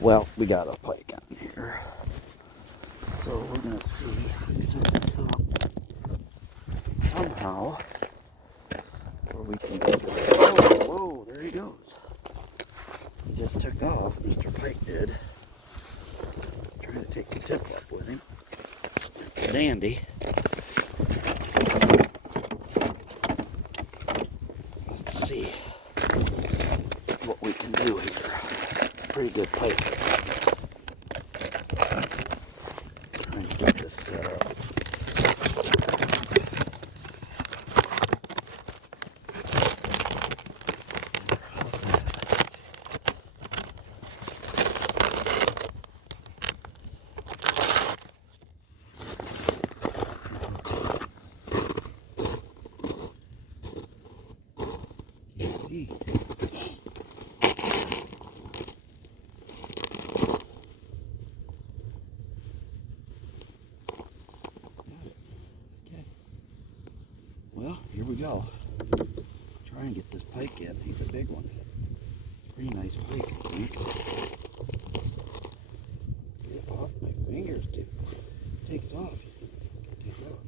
Well, we got a pike on here. So we're going to see if we can set this up somehow where we can get this. Whoa, whoa, there he goes. He just took off, Mr. Pike did. Trying to take the tip up with him. It's a dandy. Let's see what we can do here. Pretty good pike. Trying to get this set up. See. Okay. Well, here we go. Try and get this pike in. He's a big one. Pretty nice pike, I think. Get off my fingers, dude. Takes off. Takes off.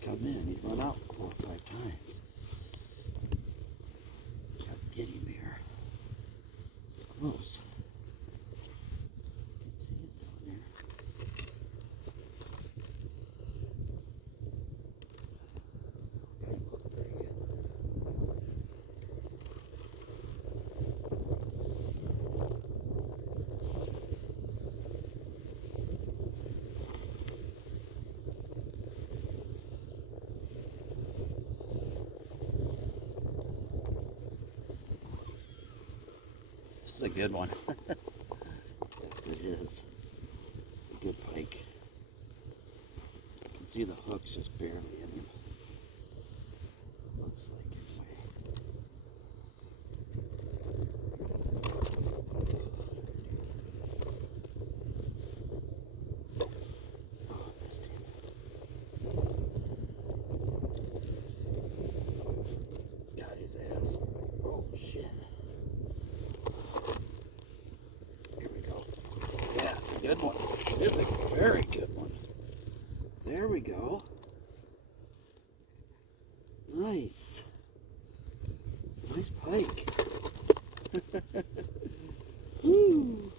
Come in. He's run out 4 or 5 times. Got to get him here. Close. Can see it down there. Okay, look very good. This is a good one. Yes, it is. It's a good pike. You can see the hook's just barely in him. Looks like anyway. Oh, missed him. Got his ass. Oh shit. Here we go. Yeah, good one. It is a very good one. There we go. Nice. Nice pike. Woo.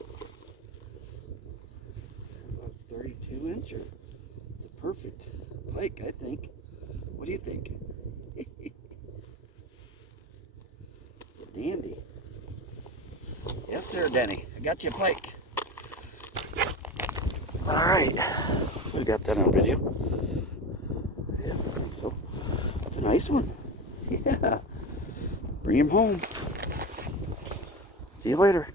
About 32 incher. It's a perfect pike, I think. What do you think? It's a dandy. Yes, sir, Denny. I got you a pike. All right. We got that on video. Yeah, so it's a nice one. Yeah. Bring him home. See you later.